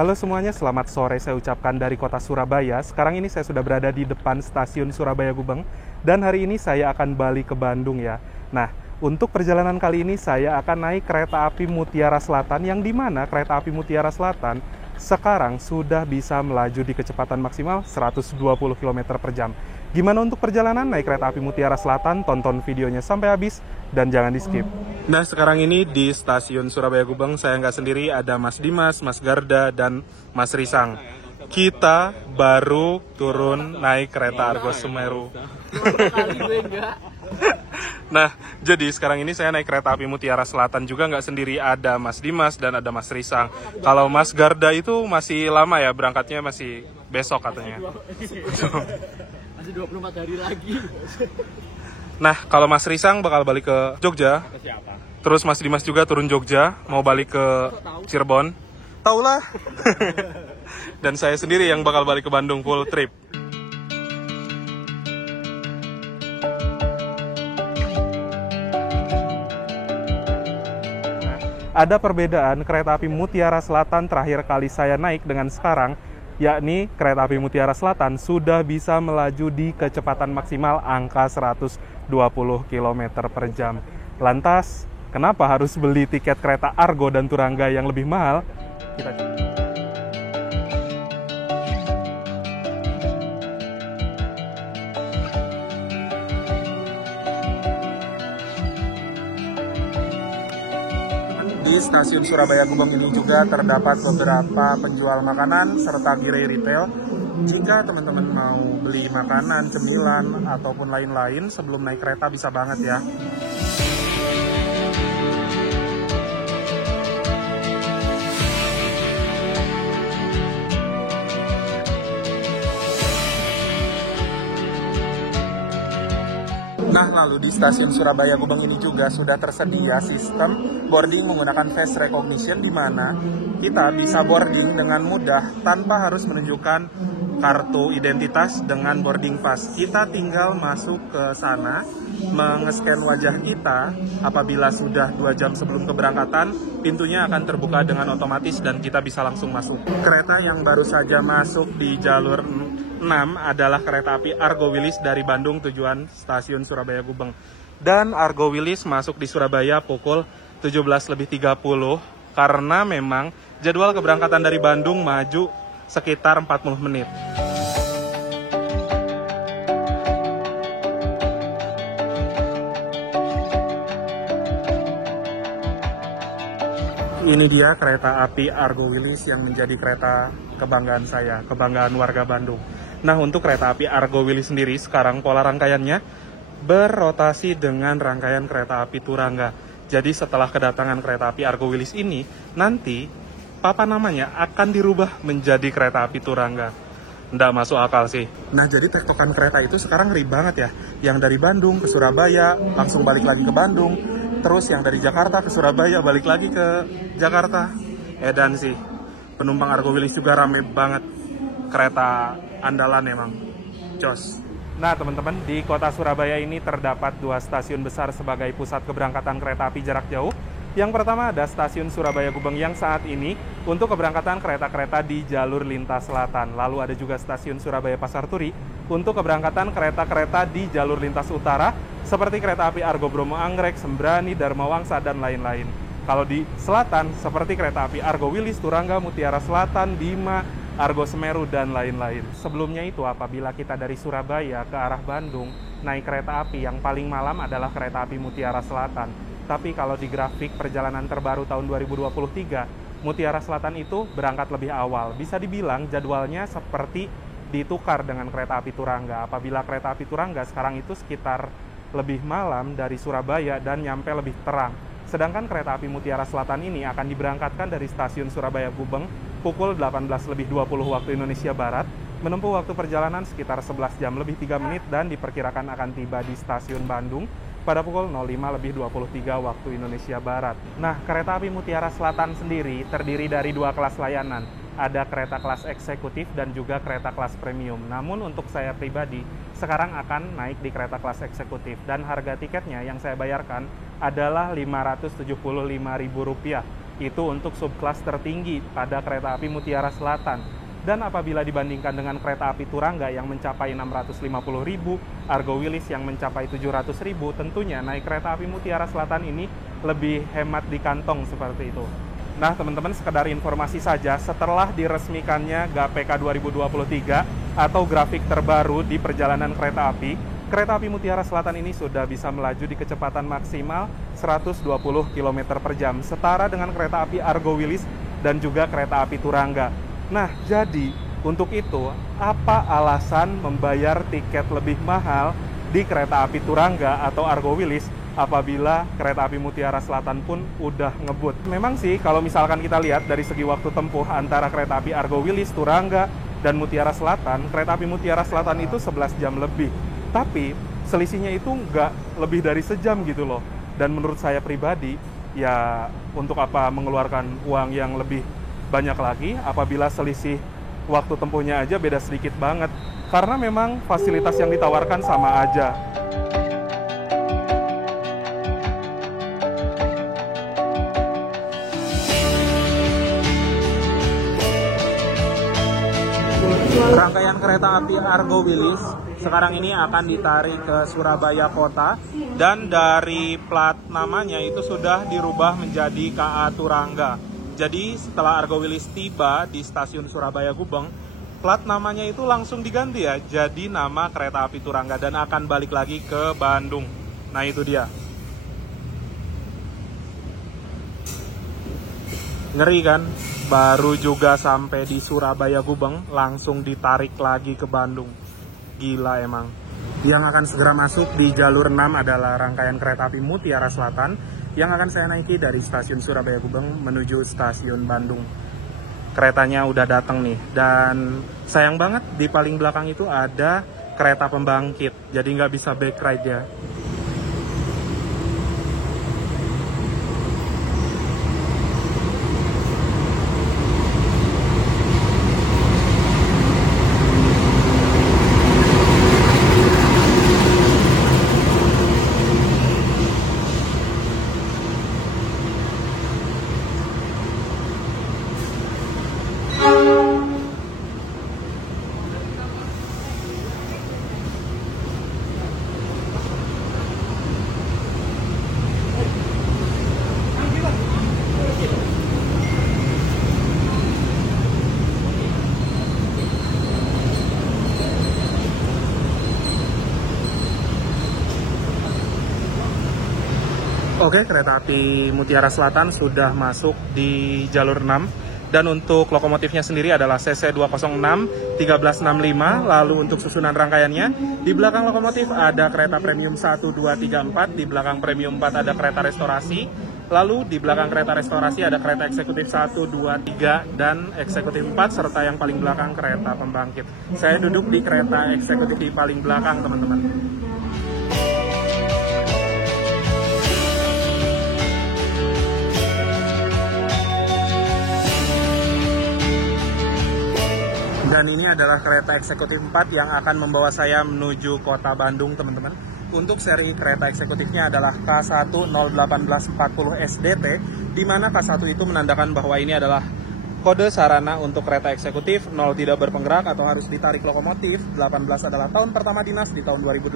Halo semuanya, selamat sore saya ucapkan dari kota Surabaya. Sekarang ini saya sudah berada di depan stasiun Surabaya Gubeng dan hari ini saya akan balik ke Bandung ya. Nah, untuk perjalanan kali ini saya akan naik kereta api Mutiara Selatan yang dimana kereta api Mutiara Selatan sekarang sudah bisa melaju di kecepatan maksimal 120 km per jam. Gimana untuk perjalanan naik kereta api Mutiara Selatan? Tonton videonya sampai habis dan jangan di skip. Nah, sekarang ini di stasiun Surabaya Gubeng saya nggak sendiri, ada Mas Dimas, Mas Garda, dan Mas Risang. Kita baru turun naik kereta Argo Semeru. Nah, jadi sekarang ini saya naik kereta api Mutiara Selatan juga nggak sendiri, ada Mas Dimas dan ada Mas Risang. Kalau Mas Garda itu masih lama ya, berangkatnya masih besok katanya. Masih 24 hari lagi. Nah, kalau Mas Risang bakal balik ke Jogja. Terus Mas Dimas juga turun Jogja, mau balik ke Cirebon. Taulah. Dan saya sendiri yang bakal balik ke Bandung full trip. Ada perbedaan kereta api Mutiara Selatan terakhir kali saya naik dengan sekarang, yakni kereta api Mutiara Selatan sudah bisa melaju di kecepatan maksimal angka 120 km per jam. Lantas, kenapa harus beli tiket kereta Argo dan Turangga yang lebih mahal? Kita coba. Di stasiun Surabaya Gubeng ini juga terdapat beberapa penjual makanan serta gerai retail. Jika teman-teman mau beli makanan, cemilan, ataupun lain-lain sebelum naik kereta bisa banget ya. Nah, lalu di stasiun Surabaya Gubeng ini juga sudah tersedia sistem boarding menggunakan face recognition di mana kita bisa boarding dengan mudah tanpa harus menunjukkan kartu identitas dengan boarding pass. Kita tinggal masuk ke sana, mengescan wajah kita. Apabila sudah 2 jam sebelum keberangkatan, pintunya akan terbuka dengan otomatis dan kita bisa langsung masuk. Kereta yang baru saja masuk di jalur 6 adalah kereta api Argo Wilis dari Bandung tujuan stasiun Surabaya Gubeng. Dan Argo Wilis masuk di Surabaya pukul 17.30 karena memang jadwal keberangkatan dari Bandung maju sekitar 40 menit. Ini dia kereta api Argo Wilis yang menjadi kereta kebanggaan saya, kebanggaan warga Bandung. Nah, untuk kereta api Argo Wilis sendiri sekarang pola rangkaiannya berrotasi dengan rangkaian kereta api Turangga. Jadi setelah kedatangan kereta api Argo Wilis ini, nanti papan namanya akan dirubah menjadi kereta api Turangga. Nggak masuk akal sih. Nah, jadi tektokan kereta itu sekarang ngeri banget ya. Yang dari Bandung ke Surabaya, langsung balik lagi ke Bandung. Terus yang dari Jakarta ke Surabaya, balik lagi ke Jakarta. Edan sih. Penumpang Argo Wilis juga rame banget. Kereta andalan emang. Jos. Nah, teman-teman, di kota Surabaya ini terdapat 2 stasiun besar sebagai pusat keberangkatan kereta api jarak jauh. Yang pertama ada stasiun Surabaya Gubeng yang saat ini untuk keberangkatan kereta-kereta di jalur lintas selatan. Lalu ada juga stasiun Surabaya Pasar Turi untuk keberangkatan kereta-kereta di jalur lintas utara seperti kereta api Argo Bromo Anggrek, Sembrani, Dharma Wangsa, dan lain-lain. Kalau di selatan seperti kereta api Argo Wilis, Turangga, Mutiara Selatan, Bima, Argo Semeru, dan lain-lain. Sebelumnya itu apabila kita dari Surabaya ke arah Bandung naik kereta api yang paling malam adalah kereta api Mutiara Selatan. Tapi kalau di grafik perjalanan terbaru tahun 2023, Mutiara Selatan itu berangkat lebih awal. Bisa dibilang jadwalnya seperti ditukar dengan kereta api Turangga. Apabila kereta api Turangga sekarang itu sekitar lebih malam dari Surabaya dan nyampe lebih terang. Sedangkan kereta api Mutiara Selatan ini akan diberangkatkan dari stasiun Surabaya Gubeng pukul 18.20 waktu Indonesia Barat, menempuh waktu perjalanan sekitar 11 jam lebih 3 menit dan diperkirakan akan tiba di stasiun Bandung pada pukul 05.23 waktu Indonesia Barat. Nah, kereta api Mutiara Selatan sendiri terdiri dari 2 kelas layanan. Ada kereta kelas eksekutif dan juga kereta kelas premium. Namun untuk saya pribadi, sekarang akan naik di kereta kelas eksekutif. Dan harga tiketnya yang saya bayarkan adalah Rp575.000 itu untuk subkelas tertinggi pada kereta api Mutiara Selatan. Dan apabila dibandingkan dengan kereta api Turangga yang mencapai 650.000, Argo Wilis yang mencapai 700.000, tentunya naik kereta api Mutiara Selatan ini lebih hemat di kantong seperti itu. Nah teman-teman, sekedar informasi saja, setelah diresmikannya GAPK 2023 atau grafik terbaru di perjalanan kereta api Mutiara Selatan ini sudah bisa melaju di kecepatan maksimal 120 km per jam, setara dengan kereta api Argo Wilis dan juga kereta api Turangga. Nah, jadi untuk itu, apa alasan membayar tiket lebih mahal di kereta api Turangga atau Argo Wilis apabila kereta api Mutiara Selatan pun udah ngebut? Memang sih, kalau misalkan kita lihat dari segi waktu tempuh antara kereta api Argo Wilis, Turangga, dan Mutiara Selatan, kereta api Mutiara Selatan itu 11 jam lebih. Tapi selisihnya itu nggak lebih dari sejam gitu loh. Dan menurut saya pribadi, ya untuk apa mengeluarkan uang yang lebih banyak lagi apabila selisih waktu tempuhnya aja beda sedikit banget. Karena memang fasilitas yang ditawarkan sama aja. Rangkaian kereta api Argo Wilis sekarang ini akan ditarik ke Surabaya Kota, dan dari plat namanya itu sudah dirubah menjadi KA Turangga. Jadi setelah Argo Wilis tiba di stasiun Surabaya Gubeng, plat namanya itu langsung diganti ya, jadi nama kereta api Turangga dan akan balik lagi ke Bandung. Nah itu dia. Ngeri kan? Baru juga sampai di Surabaya Gubeng, langsung ditarik lagi ke Bandung. Gila emang. Yang akan segera masuk di jalur 6 adalah rangkaian kereta api Mutiara Selatan yang akan saya naiki dari stasiun Surabaya Gubeng menuju stasiun Bandung. Keretanya udah datang nih, dan sayang banget di paling belakang itu ada kereta pembangkit, jadi nggak bisa back ride ya. Oke, kereta api Mutiara Selatan sudah masuk di jalur 6. Dan untuk lokomotifnya sendiri adalah CC 206 1365. Lalu untuk susunan rangkaiannya, di belakang lokomotif ada kereta premium 1, 2, 3, 4. Di belakang premium 4 ada kereta restorasi. Lalu di belakang kereta restorasi ada kereta eksekutif 1, 2, 3, dan eksekutif 4, serta yang paling belakang kereta pembangkit. Saya duduk di kereta eksekutif di paling belakang, teman-teman. Dan ini adalah kereta eksekutif 4 yang akan membawa saya menuju kota Bandung, teman-teman. Untuk seri kereta eksekutifnya adalah K1-01840 SDT, di mana K1 itu menandakan bahwa ini adalah kode sarana untuk kereta eksekutif. 0 tidak berpenggerak atau harus ditarik lokomotif. 18 adalah tahun pertama dinas di tahun 2018,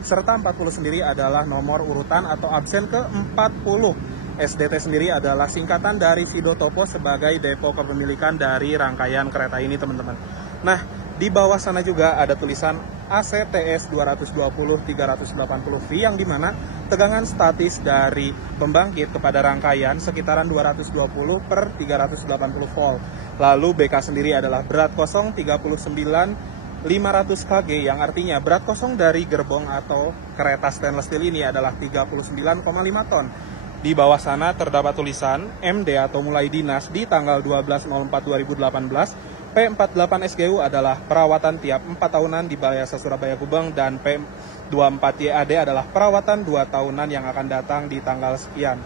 serta 40 sendiri adalah nomor urutan atau absen ke-40. SDT sendiri adalah singkatan dari Sido Topo sebagai depo kepemilikan dari rangkaian kereta ini, teman-teman. Nah, di bawah sana juga ada tulisan ACTS 220-380V, yang dimana tegangan statis dari pembangkit kepada rangkaian sekitaran 220/380 volt. Lalu BK sendiri adalah berat kosong 39.500 kg, yang artinya berat kosong dari gerbong atau kereta stainless steel ini adalah 39,5 ton. Di bawah sana terdapat tulisan MD atau mulai dinas di tanggal 12/04/2018. P48 SGU adalah perawatan tiap 4 tahunan di Balai Yasa Surabaya Gubeng, dan P24 YAD adalah perawatan 2 tahunan yang akan datang di tanggal sekian.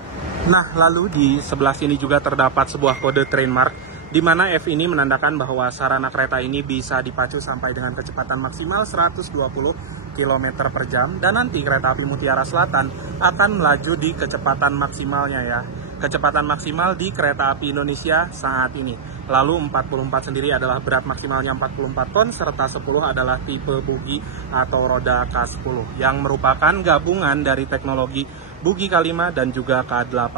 Nah, lalu di sebelah sini juga terdapat sebuah kode trainmark, di mana F ini menandakan bahwa sarana kereta ini bisa dipacu sampai dengan kecepatan maksimal 120 km per jam, dan nanti kereta api Mutiara Selatan akan melaju di kecepatan maksimalnya ya. kecepatan maksimal di kereta api Indonesia saat ini. Lalu 44 sendiri adalah berat maksimalnya 44 ton, serta 10 adalah tipe bogi atau roda K10 yang merupakan gabungan dari teknologi bogi K5 dan juga K8.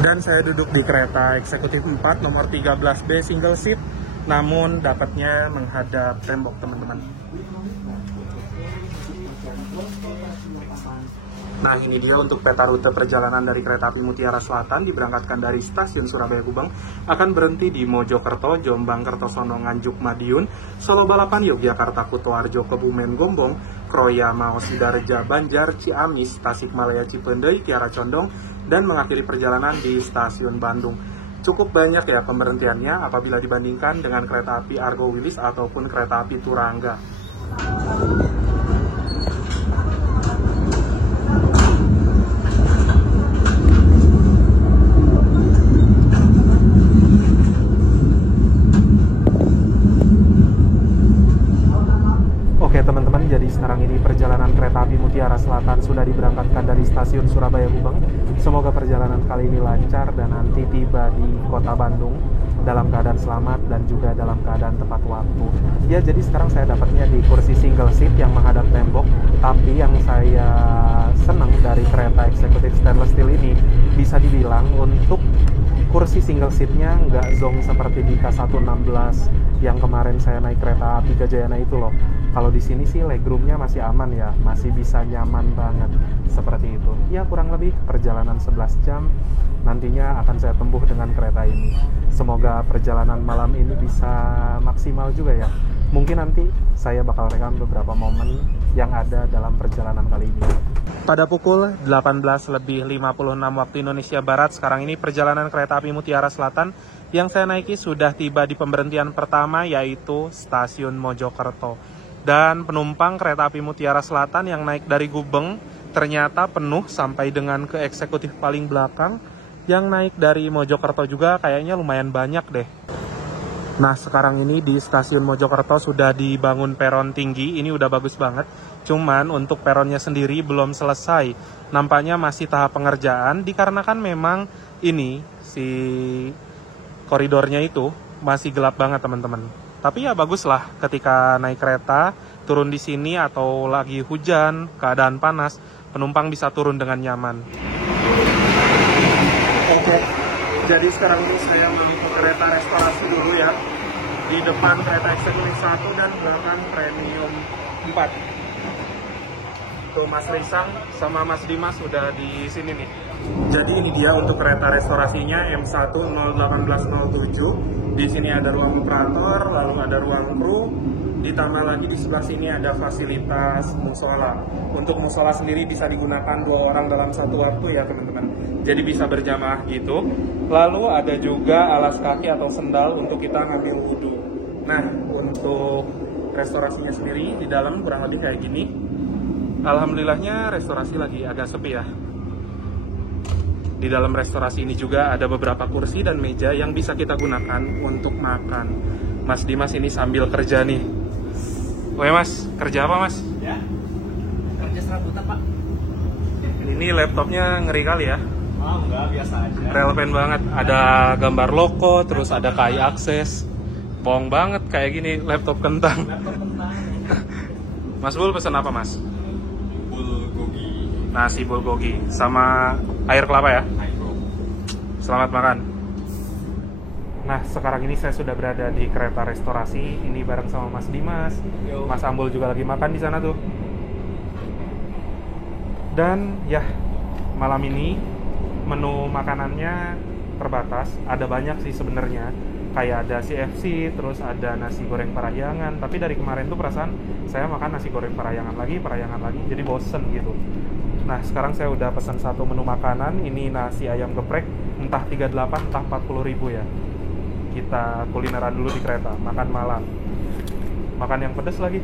Dan saya duduk di kereta eksekutif 4 nomor 13B single seat, namun dapatnya menghadap tembok, teman-teman. Nah, ini dia untuk peta rute perjalanan dari kereta api Mutiara Selatan, diberangkatkan dari stasiun Surabaya Gubeng, akan berhenti di Mojokerto, Jombang, Kertosono, Nganjuk, Madiun, Solo Balapan, Yogyakarta, Kutoarjo, Kebumen, Gombong, Kroya, Maos, Sidareja, Banjar, Ciamis, Tasikmalaya, Cipendei, Kiara Condong, dan mengakhiri perjalanan di stasiun Bandung. Cukup banyak ya pemberhentiannya apabila dibandingkan dengan kereta api Argo Wilis ataupun kereta api Turangga. Oke teman-teman, jadi sekarang ini perjalanan kereta api Mutiara Selatan sudah diberangkatkan dari stasiun Surabaya Gubeng. Semoga perjalanan kali ini lancar dan nanti tiba di kota Bandung dalam keadaan selamat dan juga dalam keadaan tepat waktu. Ya, jadi sekarang saya dapatnya di kursi single seat yang menghadap tembok. Tapi yang saya senang dari kereta eksekutif stainless steel ini, bisa dibilang untuk kursi single seatnya nggak zonk seperti di K116 yang kemarin saya naik kereta api Gajayana itu loh. Kalau di sini sih legroomnya masih aman ya, masih bisa nyaman banget seperti itu. Ya kurang lebih perjalanan 11 jam nantinya akan saya tempuh dengan kereta ini. Semoga perjalanan malam ini bisa maksimal juga ya. Mungkin nanti saya bakal rekam beberapa momen yang ada dalam perjalanan kali ini. Pada pukul 18.56 waktu Indonesia Barat, sekarang ini perjalanan kereta api Mutiara Selatan yang saya naiki sudah tiba di pemberhentian pertama, yaitu stasiun Mojokerto. Dan penumpang kereta api Mutiara Selatan yang naik dari Gubeng ternyata penuh sampai dengan ke eksekutif paling belakang. Yang naik dari Mojokerto juga kayaknya lumayan banyak deh. Nah, sekarang ini di stasiun Mojokerto sudah dibangun peron tinggi, ini udah bagus banget. Cuman untuk peronnya sendiri belum selesai. Nampaknya masih tahap pengerjaan dikarenakan memang ini si koridornya itu masih gelap banget, teman-teman. Tapi ya baguslah ketika naik kereta, turun di sini atau lagi hujan, keadaan panas, penumpang bisa turun dengan nyaman. Oke, jadi sekarang ini saya mau ke kereta restorasi dulu ya. Di depan kereta eksekutif 1 dan belakang premium 4. Tuh Mas Risang sama Mas Dimas sudah di sini nih. Jadi ini dia untuk kereta restorasinya M1 01807. Di sini ada ruang operator, lalu ada ruang kru. Ditambah lagi di sebelah sini ada fasilitas musola. Untuk musola sendiri bisa digunakan 2 orang dalam satu waktu ya teman-teman. Jadi bisa berjamaah gitu. Lalu ada juga alas kaki atau sendal untuk kita ngambil wudhu. Nah, untuk restorasinya sendiri di dalam kurang lebih kayak gini. Alhamdulillahnya restorasi lagi agak sepi ya. Di dalam restorasi ini juga ada beberapa kursi dan meja yang bisa kita gunakan untuk makan. Mas Dimas ini sambil kerja nih. Oke Mas, kerja apa Mas? Ya, kerja serabutan Pak. Ini laptopnya ngeri kali ya. Oh enggak, biasa aja. Relevan banget, ada gambar loko, terus ada KAI akses. Bohong banget kayak gini, laptop kentang. Laptop kentang. Mas Bul pesan apa Mas? Bulgogi. Nasi bulgogi sama air kelapa ya. Selamat makan. Nah, sekarang ini saya sudah berada di kereta restorasi. Ini bareng sama Mas Dimas. Yo. Mas Ambul juga lagi makan di sana tuh. Dan ya, malam ini menu makanannya terbatas. Ada banyak sih sebenarnya. Kayak ada CFC, terus ada nasi goreng parahyangan. Tapi dari kemarin tuh perasaan saya makan nasi goreng parahyangan lagi, jadi bosen gitu. Nah, sekarang saya udah pesan satu menu makanan. Ini nasi ayam geprek, entah 38, entah 40 ribu ya. Kita kulineran dulu di kereta, makan malam. Makan yang pedas lagi.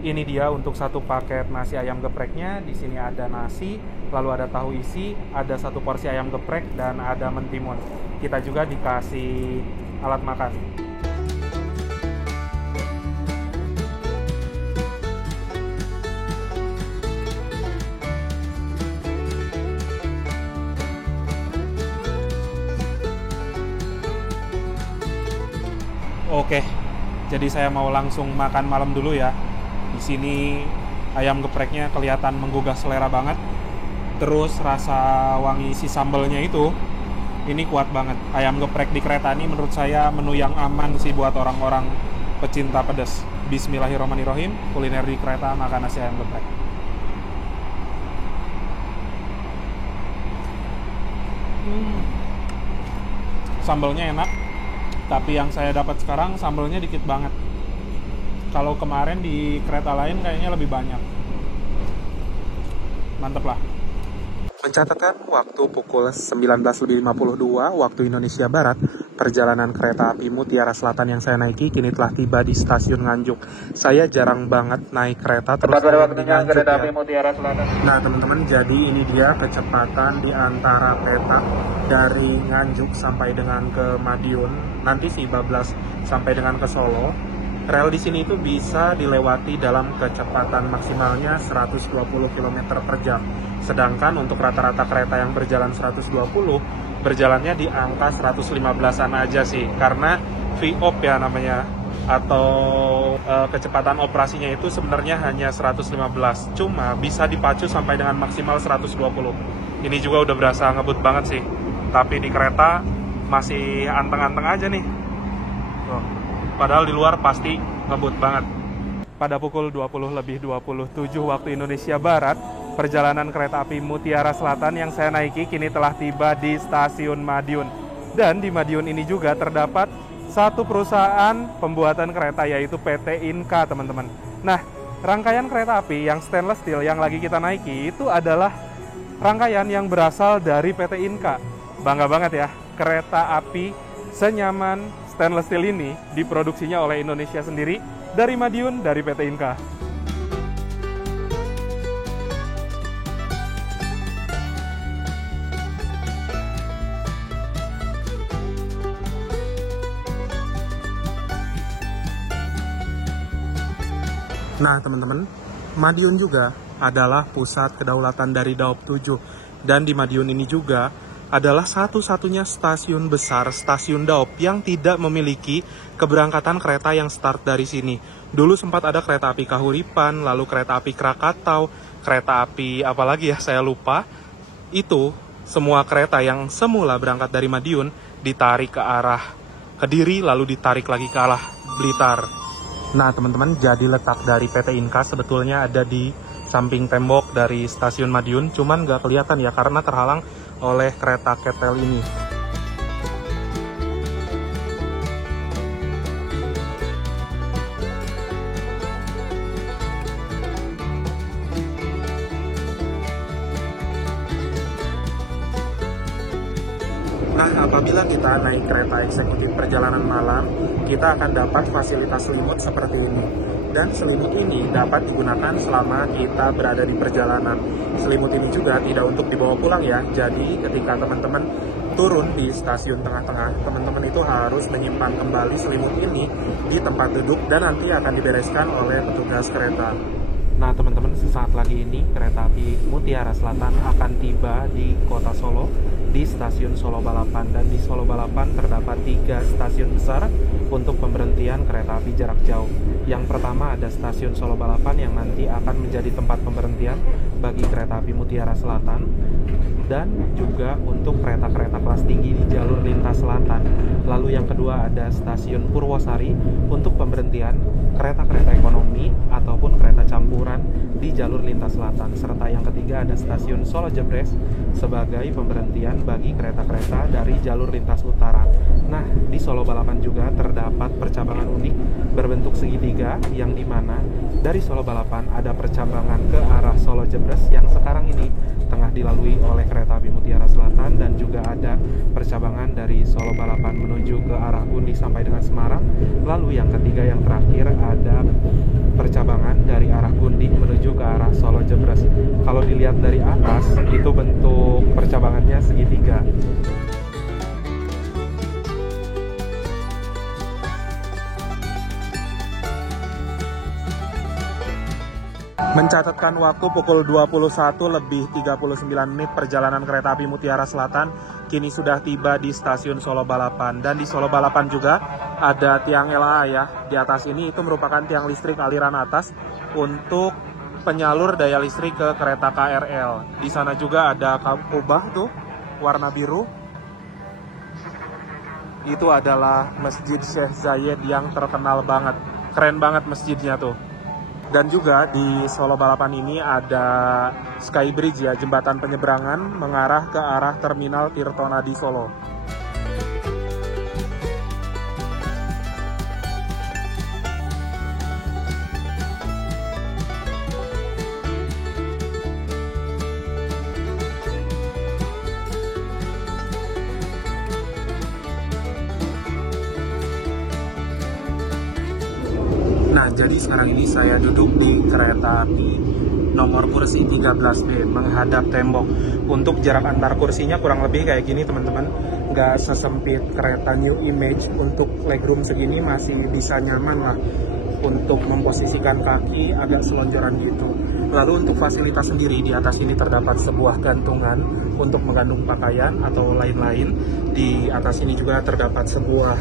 Ini dia untuk satu paket nasi ayam gepreknya. Di sini ada nasi, lalu ada tahu isi, ada satu porsi ayam geprek, dan ada mentimun. Kita juga dikasih alat makan. Oke, jadi saya mau langsung makan malam dulu ya. Di sini ayam gepreknya kelihatan menggugah selera banget. Terus rasa wangi si sambelnya itu, ini kuat banget. Ayam geprek di kereta ini menurut saya menu yang aman sih buat orang-orang pecinta pedas. Bismillahirrahmanirrahim, kuliner di kereta makan nasi ayam geprek. Sambelnya enak. Tapi yang saya dapat sekarang sambelnya dikit banget. Kalau kemarin di kereta lain kayaknya lebih banyak. Mantep lah. Mencatatkan waktu pukul 19.52 waktu Indonesia Barat, perjalanan kereta api Mutiara Selatan yang saya naiki kini telah tiba di stasiun Nganjuk. Saya jarang banget naik kereta terus di Nganjuk kereta api Mutiara Selatan. Nah teman-teman, jadi ini dia kecepatan di antara petak dari Nganjuk sampai dengan ke Madiun, nanti sih bablas sampai dengan ke Solo. Rel di sini itu bisa dilewati dalam kecepatan maksimalnya 120 km per jam. Sedangkan untuk rata-rata kereta yang berjalan 120, berjalannya di angka 115-an aja sih. Karena VOP ya namanya, atau kecepatan operasinya itu sebenarnya hanya 115. Cuma bisa dipacu sampai dengan maksimal 120. Ini juga udah berasa ngebut banget sih. Tapi di kereta masih anteng-anteng aja nih. Tuh. Padahal di luar pasti ngebut banget. Pada pukul 20.27 waktu Indonesia Barat, perjalanan kereta api Mutiara Selatan yang saya naiki kini telah tiba di stasiun Madiun. Dan di Madiun ini juga terdapat satu perusahaan pembuatan kereta, yaitu PT Inka, teman-teman. Nah, rangkaian kereta api yang stainless steel yang lagi kita naiki itu adalah rangkaian yang berasal dari PT Inka. Bangga banget ya, kereta api senyaman stainless steel ini diproduksinya oleh Indonesia sendiri dari Madiun, dari PT Inka. Nah teman-teman, Madiun juga adalah pusat kedaulatan dari Daop 7. Dan di Madiun ini juga adalah satu-satunya stasiun besar, stasiun Daop, yang tidak memiliki keberangkatan kereta yang start dari sini. Dulu sempat ada kereta api Kahuripan, lalu kereta api Krakatau, kereta api apalagi ya, saya lupa. Itu semua kereta yang semula berangkat dari Madiun ditarik ke arah Kediri, lalu ditarik lagi ke arah Blitar. Nah teman-teman, jadi letak dari PT Inka sebetulnya ada di samping tembok dari stasiun Madiun, cuman nggak kelihatan ya karena terhalang oleh kereta ketel ini. Nah, apabila kita naik kereta eksekutif perjalanan malam, kita akan dapat fasilitas selimut seperti ini. Dan selimut ini dapat digunakan selama kita berada di perjalanan. Selimut ini juga tidak untuk dibawa pulang ya. Jadi ketika teman-teman turun di stasiun tengah-tengah, teman-teman itu harus menyimpan kembali selimut ini di tempat duduk dan nanti akan dibereskan oleh petugas kereta. Nah teman-teman, sesaat lagi ini kereta api Mutiara Selatan akan tiba di kota Solo, di stasiun Solo Balapan. Dan di Solo Balapan terdapat 3 stasiun besar untuk pemberhentian kereta api jarak jauh. Yang pertama ada stasiun Solo Balapan yang nanti akan menjadi tempat pemberhentian bagi kereta api Mutiara Selatan, dan juga untuk kereta-kereta kelas tinggi di jalur lintas selatan. Lalu yang kedua ada stasiun Purwosari untuk pemberhentian kereta-kereta ekonomi ataupun kereta campuran di jalur lintas selatan. Serta yang ketiga ada stasiun Solo Jebres sebagai pemberhentian bagi kereta-kereta dari jalur lintas utara. Nah, di Solo Balapan juga terdapat percabangan unik berbentuk segitiga, yang dimana dari Solo Balapan ada percabangan ke arah Solo Jebres yang sekarang ini tengah dilalui oleh kereta api Mutiara Selatan, dan juga ada percabangan percabangan dari Solo Balapan menuju ke arah Gundi sampai dengan Semarang. Lalu yang ketiga, yang terakhir, ada percabangan dari arah Gundi menuju ke arah Solo Jebres. Kalau dilihat dari atas, itu bentuk percabangannya segitiga. Mencatatkan waktu pukul 21:39 perjalanan kereta api Mutiara Selatan kini sudah tiba di stasiun Solo Balapan. Dan di Solo Balapan juga ada tiang LA ya. Di atas ini itu merupakan tiang listrik aliran atas untuk penyalur daya listrik ke kereta KRL. Di sana juga ada kubah tuh warna biru. Itu adalah Masjid Syekh Zayed yang terkenal banget. Keren banget masjidnya tuh. Dan juga di Solo Balapan ini ada Skybridge ya, jembatan penyeberangan mengarah ke arah Terminal Tirtonadi Solo. Nah, jadi sekarang ini saya duduk di kereta api nomor kursi 13B menghadap tembok. Untuk jarak antar kursinya kurang lebih kayak gini teman-teman. Nggak sesempit kereta New Image. Untuk legroom segini masih bisa nyaman lah. Untuk memposisikan kaki agak selonjoran gitu. Lalu untuk fasilitas sendiri, di atas ini terdapat sebuah gantungan untuk menggantung pakaian atau lain-lain. Di atas ini juga terdapat sebuah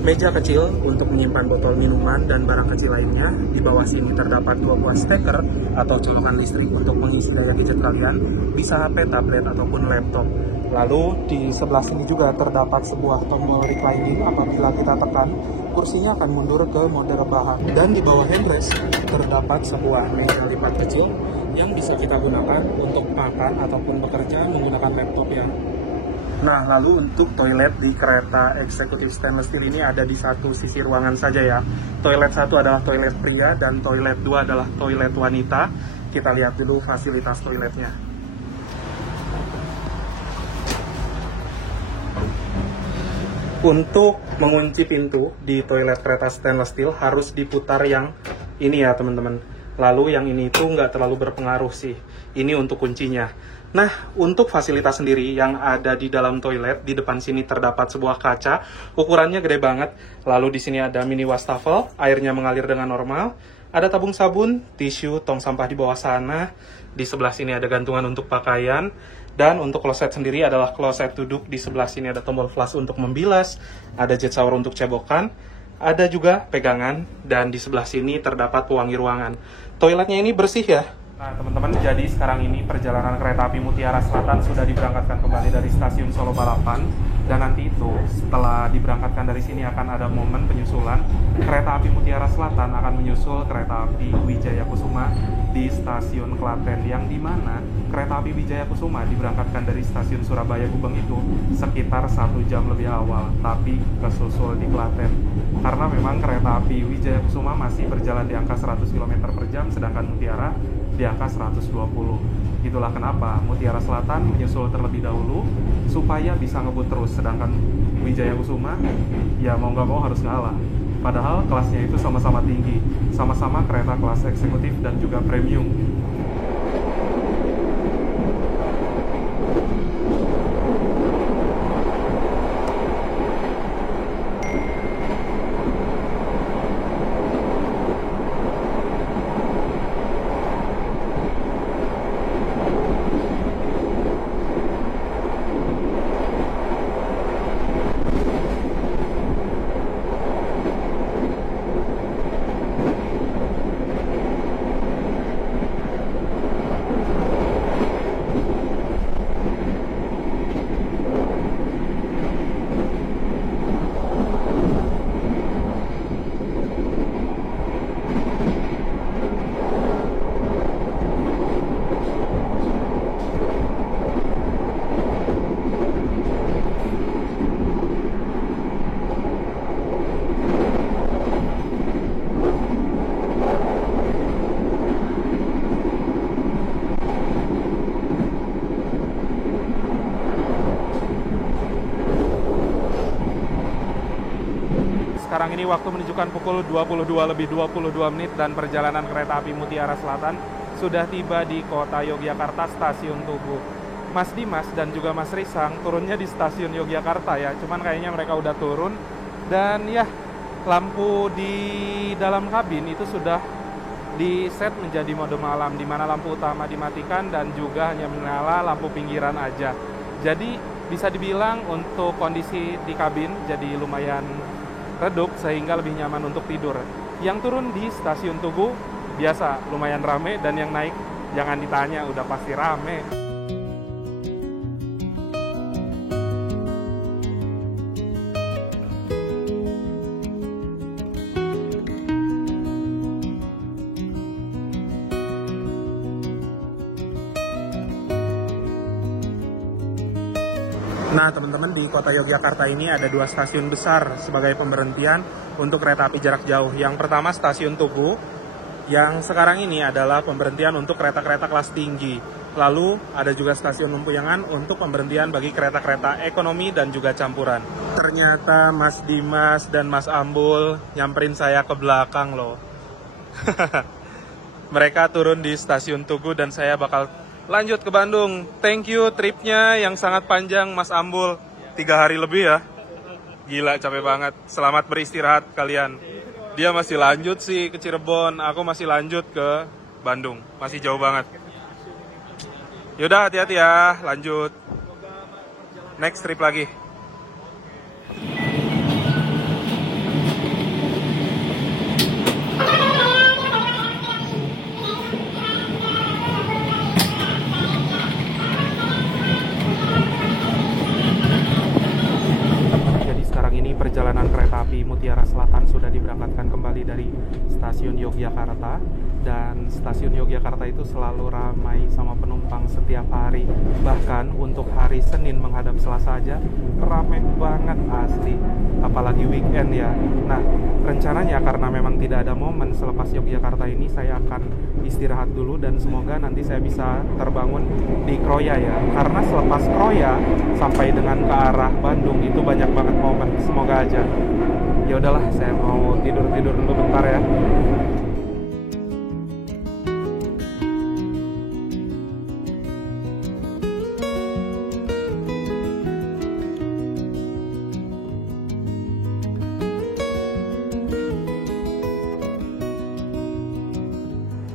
meja kecil untuk menyimpan botol minuman dan barang kecil lainnya. Di bawah sini terdapat 2 buah steker atau colokan listrik untuk mengisi daya gadget kalian, bisa HP, tablet, ataupun laptop. Lalu di sebelah sini juga terdapat sebuah tombol reclining. Apabila kita tekan, kursinya akan mundur ke mode rebahan. Dan di bawah handrest terdapat sebuah meja lipat kecil yang bisa kita gunakan untuk makan ataupun bekerja menggunakan laptop ya. Nah, lalu untuk toilet di kereta eksekutif stainless steel ini ada di satu sisi ruangan saja ya. Toilet satu adalah toilet pria dan toilet 2 adalah toilet wanita. Kita lihat dulu fasilitas toiletnya. Untuk mengunci pintu di toilet kereta stainless steel harus diputar yang ini ya teman-teman. Lalu yang ini itu nggak terlalu berpengaruh sih. Ini untuk kuncinya. Nah, untuk fasilitas sendiri yang ada di dalam toilet, di depan sini terdapat sebuah kaca, ukurannya gede banget. Lalu di sini ada mini wastafel, airnya mengalir dengan normal. Ada tabung sabun, tisu, tong sampah di bawah sana. Di sebelah sini ada gantungan untuk pakaian. Dan untuk kloset sendiri adalah kloset duduk. Di sebelah sini ada tombol flush untuk membilas, ada jet shower untuk cebokan, ada juga pegangan, dan di sebelah sini terdapat pewangi ruangan. Toiletnya ini bersih ya. Nah teman-teman, jadi sekarang ini perjalanan kereta api Mutiara Selatan sudah diberangkatkan kembali dari stasiun Solo Balapan. Dan nanti itu setelah diberangkatkan dari sini akan ada momen penyusulan. Kereta api Mutiara Selatan akan menyusul kereta api Wijaya Kusuma di stasiun Klaten, yang dimana kereta api Wijaya Kusuma diberangkatkan dari stasiun Surabaya Gubeng itu sekitar 1 jam lebih awal, tapi kesusul di Klaten. Karena memang kereta api Wijaya Kusuma masih berjalan di angka 100 km per jam, sedangkan Mutiara di angka 120. Itulah kenapa Mutiara Selatan menyusul terlebih dahulu supaya bisa ngebut terus, sedangkan Wijaya Kusuma ya mau nggak mau harus ngalah. Padahal kelasnya itu sama-sama tinggi, sama-sama kereta kelas eksekutif dan juga premium. sekarang ini waktu menunjukkan pukul 22:22 dan perjalanan kereta api Mutiara Selatan sudah tiba di kota Yogyakarta, stasiun Tugu. Mas Dimas dan juga Mas Risang turunnya di stasiun Yogyakarta ya, cuman kayaknya mereka udah turun. Dan ya, lampu di dalam kabin itu sudah di set menjadi mode malam, di mana lampu utama dimatikan dan juga hanya menyala lampu pinggiran aja. Jadi bisa dibilang untuk kondisi di kabin jadi lumayan redup sehingga lebih nyaman untuk tidur. Yang turun di stasiun Tugu biasa lumayan rame, dan yang naik jangan ditanya, udah pasti rame. Nah teman-teman, di kota Yogyakarta ini ada 2 stasiun besar sebagai pemberhentian untuk kereta api jarak jauh. Yang pertama stasiun Tugu, yang sekarang ini adalah pemberhentian untuk kereta-kereta kelas tinggi. Lalu ada juga stasiun Lempuyangan untuk pemberhentian bagi kereta-kereta ekonomi dan juga campuran. Ternyata Mas Dimas dan Mas Ambul nyamperin saya ke belakang loh. Mereka turun di stasiun Tugu dan saya bakal lanjut ke Bandung. Thank you tripnya yang sangat panjang Mas Ambul. 3 hari lebih ya. Gila, capek banget. Selamat beristirahat kalian. Dia masih lanjut sih ke Cirebon. Aku masih lanjut ke Bandung. Masih jauh banget. Yaudah, hati-hati ya. Lanjut. Next trip lagi. Perjalanan kereta api Mutiara Selatan sudah diberangkatkan kembali dari stasiun Yogyakarta, dan stasiun Yogyakarta itu selalu ramai sama penumpang setiap hari. Bahkan untuk hari Senin menghadap Selasa aja ramai banget asli, apalagi weekend ya. Nah rencananya karena memang tidak ada momen selepas Yogyakarta ini, saya akan istirahat dulu dan semoga nanti saya bisa terbangun di Kroya ya, karena selepas Kroya sampai dengan ke arah Bandung itu banyak banget momen. Semoga aja. Ya udahlah, saya mau tidur dulu bentar ya.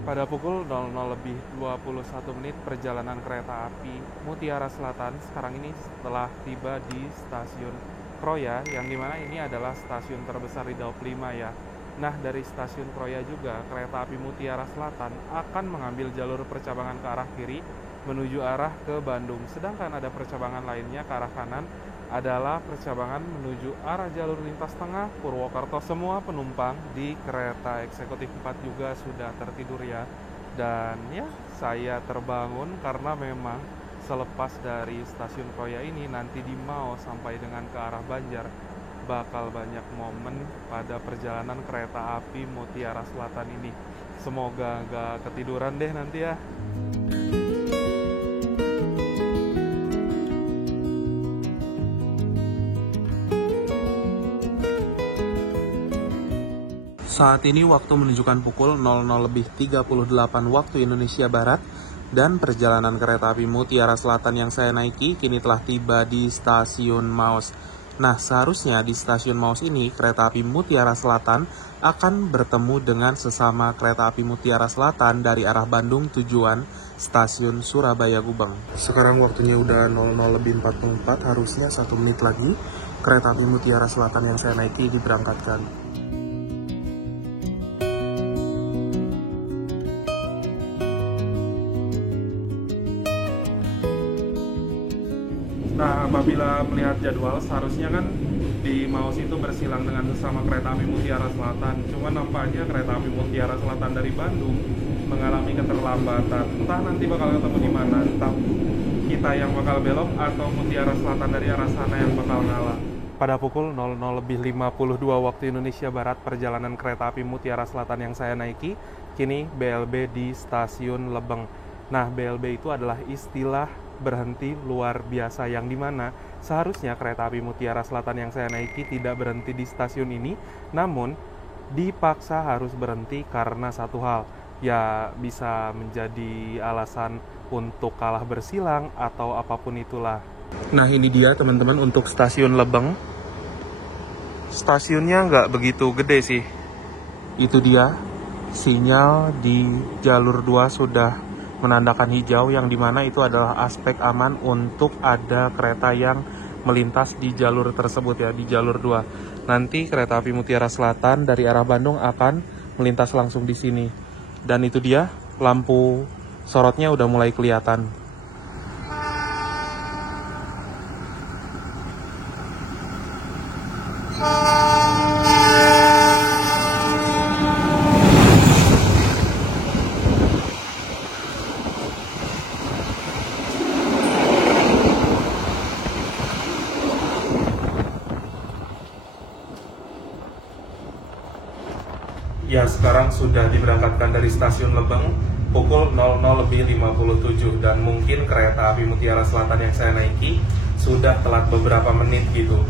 Pada pukul 00:21 perjalanan kereta api Mutiara Selatan sekarang ini telah tiba di stasiun Kroya, yang dimana ini adalah stasiun terbesar di Daup 5 ya. Nah dari stasiun Kroya juga kereta api Mutiara Selatan akan mengambil jalur percabangan ke arah kiri menuju arah ke Bandung. Sedangkan ada percabangan lainnya ke arah kanan adalah percabangan menuju arah jalur lintas tengah Purwokerto. Semua penumpang di kereta eksekutif 4 juga sudah tertidur ya. Dan ya, saya terbangun karena memang selepas dari stasiun Kroya ini nanti di Maos sampai dengan ke arah Banjar bakal banyak momen pada perjalanan kereta api Mutiara Selatan ini. Semoga gak ketiduran deh nanti ya. Saat ini waktu menunjukkan pukul 00:38 waktu Indonesia Barat, dan perjalanan kereta api Mutiara Selatan yang saya naiki kini telah tiba di stasiun Maos. Nah, seharusnya di stasiun Maos ini kereta api Mutiara Selatan akan bertemu dengan sesama kereta api Mutiara Selatan dari arah Bandung tujuan stasiun Surabaya Gubeng. Sekarang waktunya udah 00:44, harusnya 1 menit lagi kereta api Mutiara Selatan yang saya naiki diberangkatkan. Nah, apabila melihat jadwal, seharusnya kan di Maos itu bersilang dengan sesama kereta api Mutiara Selatan. Cuman nampaknya kereta api Mutiara Selatan dari Bandung mengalami keterlambatan. Entah nanti bakal ketemu di mana, entah kita yang bakal belok atau Mutiara Selatan dari arah sana yang bakal ngalah. Pada pukul 00:52 waktu Indonesia Barat, perjalanan kereta api Mutiara Selatan yang saya naiki kini BLB di stasiun Lebeng. Nah, BLB itu adalah istilah berhenti luar biasa, yang dimana seharusnya kereta api Mutiara Selatan yang saya naiki tidak berhenti di stasiun ini, namun dipaksa harus berhenti karena satu hal, ya bisa menjadi alasan untuk kalah bersilang atau apapun itulah. Nah ini dia teman-teman untuk stasiun Lebeng. Stasiunnya nggak begitu gede sih. Itu dia, sinyal di jalur 2 sudah menandakan hijau, yang dimana itu adalah aspek aman untuk ada kereta yang melintas di jalur tersebut ya, di jalur 2. Nanti kereta api Mutiara Selatan dari arah Bandung akan melintas langsung di sini. Dan itu dia, lampu sorotnya udah mulai kelihatan. Ya, sekarang sudah diberangkatkan dari stasiun Lebeng pukul 00:57 dan mungkin kereta api Mutiara Selatan yang saya naiki sudah telat beberapa menit gitu.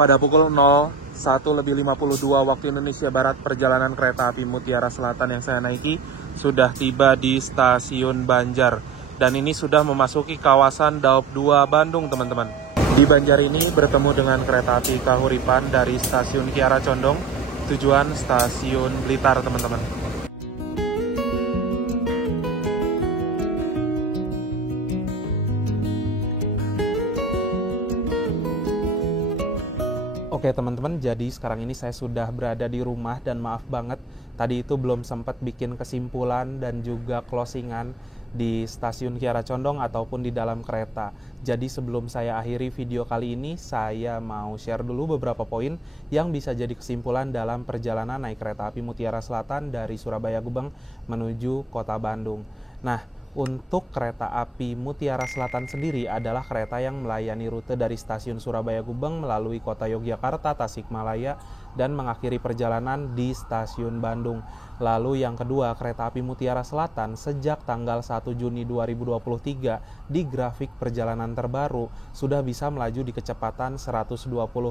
Pada pukul 01:52 waktu Indonesia Barat, perjalanan kereta api Mutiara Selatan yang saya naiki sudah tiba di stasiun Banjar. Dan ini sudah memasuki kawasan Daop 2 Bandung, teman-teman. Di Banjar ini bertemu dengan kereta api Kahuripan dari stasiun Kiara Condong, tujuan stasiun Blitar, teman-teman. Oke teman-teman, jadi sekarang ini saya sudah berada di rumah dan maaf banget tadi itu belum sempat bikin kesimpulan dan juga closingan di stasiun Kiara Condong ataupun di dalam kereta. Jadi sebelum saya akhiri video kali ini, saya mau share dulu beberapa poin yang bisa jadi kesimpulan dalam perjalanan naik kereta api Mutiara Selatan dari Surabaya Gubeng menuju kota Bandung. Nah, untuk kereta api Mutiara Selatan sendiri adalah kereta yang melayani rute dari stasiun Surabaya Gubeng melalui kota Yogyakarta, Tasikmalaya, dan mengakhiri perjalanan di stasiun Bandung. Lalu yang kedua, kereta api Mutiara Selatan sejak tanggal 1 Juni 2023 di grafik perjalanan terbaru sudah bisa melaju di kecepatan 120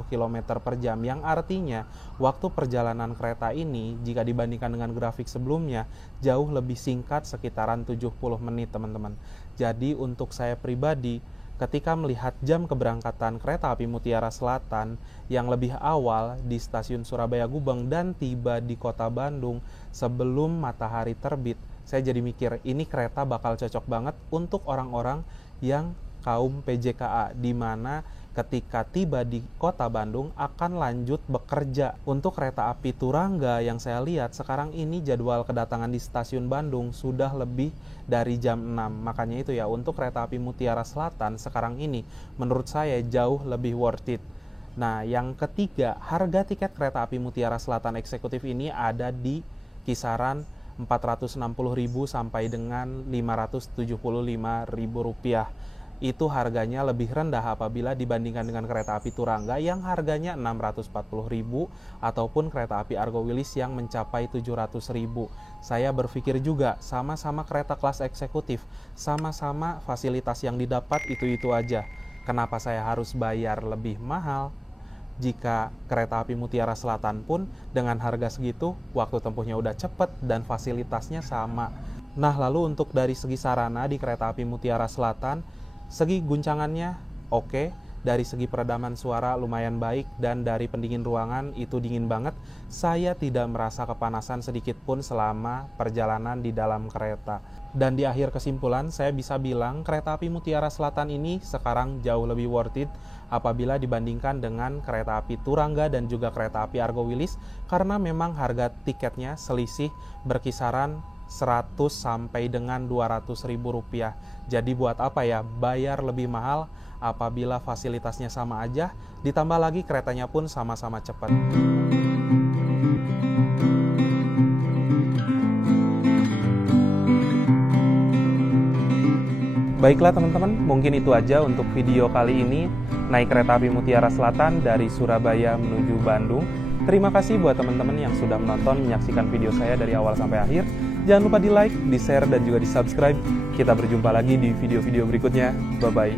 km per jam, yang artinya waktu perjalanan kereta ini jika dibandingkan dengan grafik sebelumnya jauh lebih singkat, sekitaran 70 menit teman-teman. Jadi untuk saya pribadi, ketika melihat jam keberangkatan kereta api Mutiara Selatan yang lebih awal di stasiun Surabaya Gubeng dan tiba di kota Bandung sebelum matahari terbit, saya jadi mikir ini kereta bakal cocok banget untuk orang-orang yang kaum PJKA, di mana ketika tiba di kota Bandung akan lanjut bekerja. Untuk kereta api Turangga yang saya lihat sekarang ini jadwal kedatangan di stasiun Bandung sudah lebih dari jam 6. Makanya itu ya, untuk kereta api Mutiara Selatan sekarang ini menurut saya jauh lebih worth it. Nah, yang ketiga, harga tiket kereta api Mutiara Selatan eksekutif ini ada di kisaran 460.000 sampai dengan 575.000 rupiah. itu harganya lebih rendah apabila dibandingkan dengan kereta api Turangga yang harganya 640.000 ataupun kereta api Argo Wilis yang mencapai 700.000. Saya berpikir juga sama-sama kereta kelas eksekutif, sama-sama fasilitas yang didapat itu-itu aja. Kenapa saya harus bayar lebih mahal? Jika kereta api Mutiara Selatan pun dengan harga segitu, waktu tempuhnya udah cepet dan fasilitasnya sama. Nah, lalu untuk dari segi sarana di kereta api Mutiara Selatan, segi guncangannya oke, dari segi peredaman suara lumayan baik, dan dari pendingin ruangan itu dingin banget. Saya tidak merasa kepanasan sedikit pun selama perjalanan di dalam kereta. Dan di akhir kesimpulan, saya bisa bilang kereta api Mutiara Selatan ini sekarang jauh lebih worth it apabila dibandingkan dengan kereta api Turangga dan juga kereta api Argo Wilis, karena memang harga tiketnya selisih berkisaran 100 sampai dengan 200.000 rupiah. Jadi buat apa ya bayar lebih mahal apabila fasilitasnya sama aja, ditambah lagi keretanya pun sama-sama cepat. Baiklah teman-teman, mungkin itu aja untuk video kali ini naik kereta api Mutiara Selatan dari Surabaya menuju Bandung. Terima kasih buat teman-teman yang sudah menonton, menyaksikan video saya dari awal sampai akhir. Jangan lupa di like, di share, dan juga di subscribe. Kita berjumpa lagi di video-video berikutnya. Bye-bye.